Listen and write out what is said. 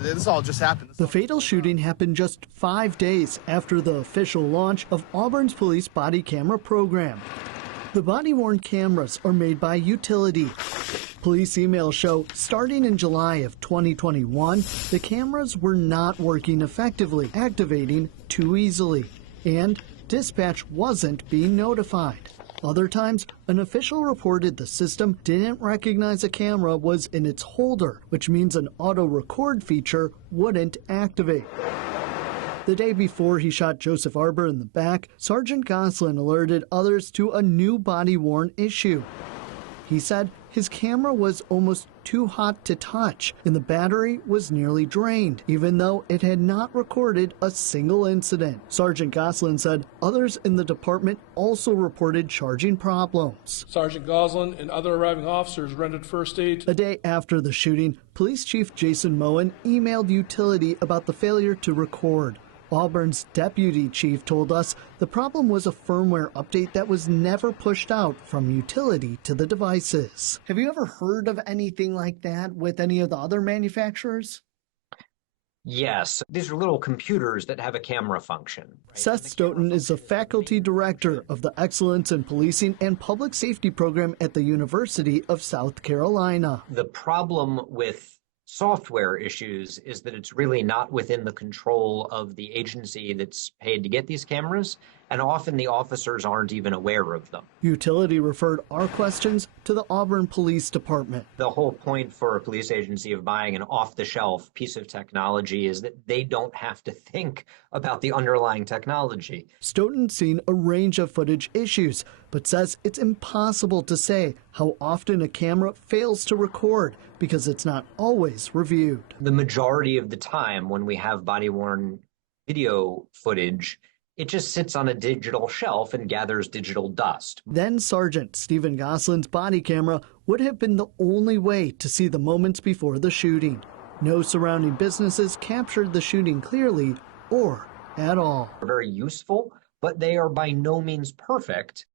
This all just happened. The fatal shooting happened just 5 days after the official launch of Auburn's police body camera program. The body-worn cameras are made by Utility. Police emails show starting in July of 2021, the cameras were not working effectively, activating too easily, and dispatch wasn't being notified. Other times, an official reported the system didn't recognize a camera was in its holder, which means an auto record feature wouldn't activate. The day before he shot Joseph Arbor in the back, Sergeant Goslin alerted others to a new body-worn issue. He said his camera was almost too hot to touch, and the battery was nearly drained, even though it had not recorded a single incident. Sergeant Goslin said others in the department also reported charging problems. Sergeant Goslin and other arriving officers rendered first aid. A day after the shooting, Police Chief Jason Moen emailed Utility about the failure to record. Auburn's deputy chief told us the problem was a firmware update that was never pushed out from Utility to the devices. Have you ever heard of anything like that with any of the other manufacturers? Yes, these are little computers that have a camera function. Right? Seth Stoughton is the faculty director of the Excellence in Policing and Public Safety program at the University of South Carolina. The problem with software issues is that it's really not within the control of the agency that's paid to get these cameras, and often the officers aren't even aware of them. Utility referred our questions to the Auburn Police Department. The whole point for a police agency of buying an off-the-shelf piece of technology is that they don't have to think about the underlying technology. Stoughton's seen a range of footage issues, but says it's impossible to say how often a camera fails to record because it's not always reviewed. The majority of the time when we have body-worn video footage, it just sits on a digital shelf and gathers digital dust. Then Sergeant Stephen Goslin's body camera would have been the only way to see the moments before the shooting. No surrounding businesses captured the shooting clearly or at all. They're very useful, but they are by no means perfect.